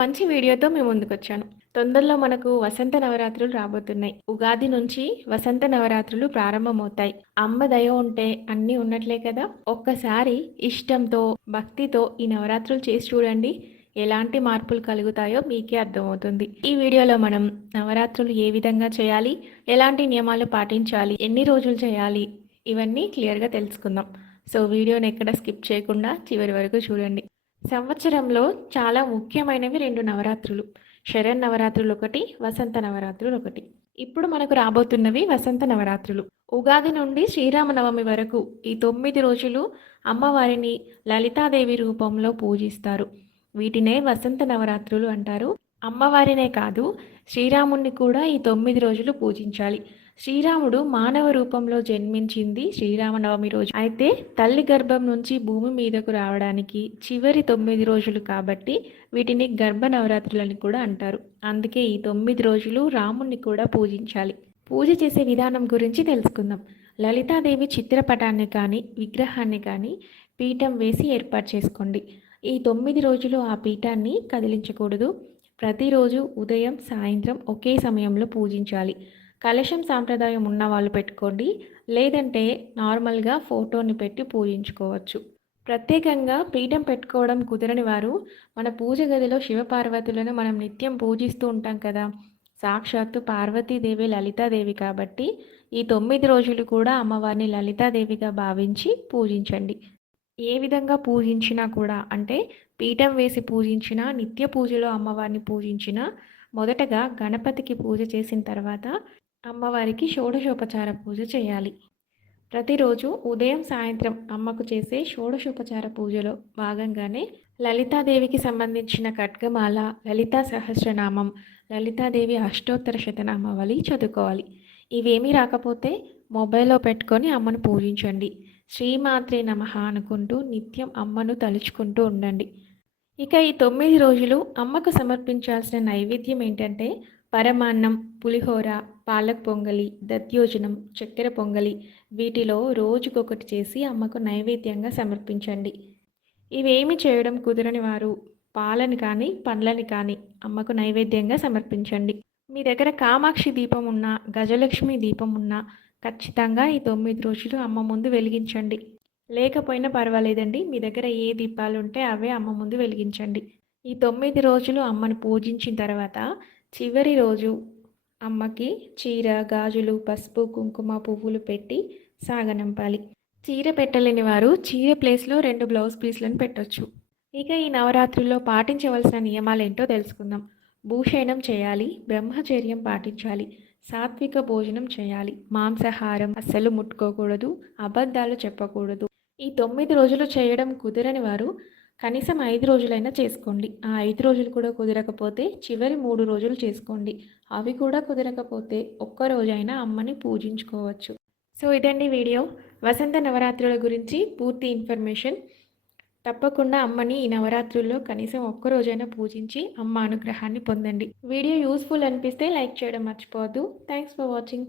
మంచి వీడియోతో మీ ముందుకొచ్చాను. తొందరలో మనకు వసంత నవరాత్రులు రాబోతున్నాయి. ఉగాది నుంచి వసంత నవరాత్రులు ప్రారంభమవుతాయి. అమ్మ దయ ఉంటే అన్నీ ఉన్నట్లే కదా! ఒక్కసారి ఇష్టంతో, భక్తితో ఈ నవరాత్రులు చేసి చూడండి. ఎలాంటి మార్పులు కలుగుతాయో మీకే అర్థమవుతుంది. ఈ వీడియోలో మనం నవరాత్రులు ఏ విధంగా చేయాలి? ఎలాంటి నియమాలు పాటించాలి? ఎన్ని రోజులు చేయాలి? ఇవన్నీ క్లియర్‌గా తెలుసుకుందాం. సో, వీడియోని ఎక్కడ స్కిప్ చేయకుండా చివరి వరకు చూడండి. సంవత్సరంలో చాలా ముఖ్యమైనవి 2 నవరాత్రులు. శరన్నవరాత్రులు ఒకటి, వసంత నవరాత్రులు ఒకటి. ఇప్పుడు మనకు రాబోతున్నవి వసంత నవరాత్రులు. ఉగాది నుండి శ్రీరామనవమి వరకు ఈ 9 రోజులు అమ్మవారిని లలితాదేవి రూపంలో పూజిస్తారు. వీటినే వసంత నవరాత్రులు అంటారు. అమ్మవారినే కాదు, శ్రీరాముడిని కూడా ఈ 9 రోజులు పూజించాలి. శ్రీరాముడు మానవ రూపంలో జన్మించింది శ్రీరామనవమి రోజు. అయితే తల్లి గర్భం నుంచి భూమి మీదకు రావడానికి చివరి 9 రోజులు కాబట్టి వీటిని గర్భ నవరాత్రులని కూడా అంటారు. అందుకే ఈ 9 రోజులు రాముణ్ణి కూడా పూజించాలి. పూజ చేసే విధానం గురించి తెలుసుకుందాం. లలితాదేవి చిత్రపటాన్ని కానీ విగ్రహాన్ని కానీ పీఠం వేసి ఏర్పాటు చేసుకోండి. ఈ 9 రోజులు ఆ పీఠాన్ని కదిలించకూడదు. ప్రతిరోజు ఉదయం సాయంత్రం ఒకే సమయంలో పూజించాలి. కలశం సాంప్రదాయం ఉన్న వాళ్ళు పెట్టుకోండి, లేదంటే నార్మల్గా ఫోటోని పెట్టి పూజించుకోవచ్చు. ప్రత్యేకంగా పీఠం పెట్టుకోవడం కుదరని వారు మన పూజ గదిలో శివపార్వతులను మనం నిత్యం పూజిస్తూ ఉంటాం కదా. సాక్షాత్తు పార్వతీదేవి లలితాదేవి కాబట్టి ఈ 9 రోజులు కూడా అమ్మవారిని లలితాదేవిగా భావించి పూజించండి. ఏ విధంగా పూజించినా కూడా, అంటే పీఠం వేసి పూజించినా, నిత్య పూజలో అమ్మవారిని పూజించినా, మొదటగా గణపతికి పూజ చేసిన తర్వాత అమ్మవారికి షోడశోపచార పూజ చేయాలి. ప్రతిరోజు ఉదయం సాయంత్రం అమ్మకు చేసే షోడశోపచార పూజలో భాగంగానే లలితాదేవికి సంబంధించిన ఖడ్గమాల, లలితా సహస్రనామం, లలితాదేవి అష్టోత్తర శతనామావళి చదువుకోవాలి. ఇవేమీ రాకపోతే మొబైల్లో పెట్టుకొని అమ్మను పూజించండి. శ్రీమాత్రే నమః అనుకుంటూ నిత్యం అమ్మను తలుచుకుంటూ ఉండండి. ఇక ఈ 9 రోజులు అమ్మకు సమర్పించాల్సిన నైవేద్యం ఏంటంటే పరమాన్నం, పులిహోర, పాలక్ పొంగలి, దధ్యోజనం, చక్కెర పొంగలి. వీటిలో రోజుకొకటి చేసి అమ్మకు నైవేద్యంగా సమర్పించండి. ఇవేమి చేయడం కుదరని వారు పాలని కానీ పండ్లని కానీ అమ్మకు నైవేద్యంగా సమర్పించండి. మీ దగ్గర కామాక్షి దీపం ఉన్నా, గజలక్ష్మి దీపం ఉన్నా ఖచ్చితంగా ఈ 9 రోజులు అమ్మ ముందు వెలిగించండి. లేకపోయినా పర్వాలేదండి, మీ దగ్గర ఏ దీపాలు ఉంటే అవే అమ్మ ముందు వెలిగించండి. ఈ 9 రోజులు అమ్మను పూజించిన తర్వాత చివరి రోజు అమ్మకి చీర, గాజులు, పసుపు, కుంకుమ, పువ్వులు పెట్టి సాగనంపాలి. చీర పెట్టలేని వారు చీర ప్లేస్లో 2 బ్లౌజ్ పీస్లను పెట్టొచ్చు. ఇక ఈ నవరాత్రుల్లో పాటించవలసిన నియమాలేంటో తెలుసుకుందాం. భూషయనం చేయాలి, బ్రహ్మచర్యం పాటించాలి, సాత్విక భోజనం చేయాలి, మాంసాహారం అస్సలు ముట్టుకోకూడదు, అబద్ధాలు చెప్పకూడదు. ఈ 9 రోజులు చేయడం కుదరని వారు కనీసం 5 రోజులైనా చేసుకోండి. ఆ 5 రోజులు కూడా కుదరకపోతే చివరి 3 రోజులు చేసుకోండి. అవి కూడా కుదరకపోతే ఒక్క రోజైనా అమ్మని పూజించుకోవచ్చు. సో ఇదండి వీడియో. వసంత నవరాత్రుల గురించి పూర్తి ఇన్ఫర్మేషన్. తప్పకుండా అమ్మని ఈ నవరాత్రుల్లో కనీసం ఒక్క రోజైనా పూజించి అమ్మ అనుగ్రహాన్ని పొందండి. వీడియో యూస్ఫుల్ అనిపిస్తే లైక్ చేయడం మర్చిపోవద్దు. Thanks for watching.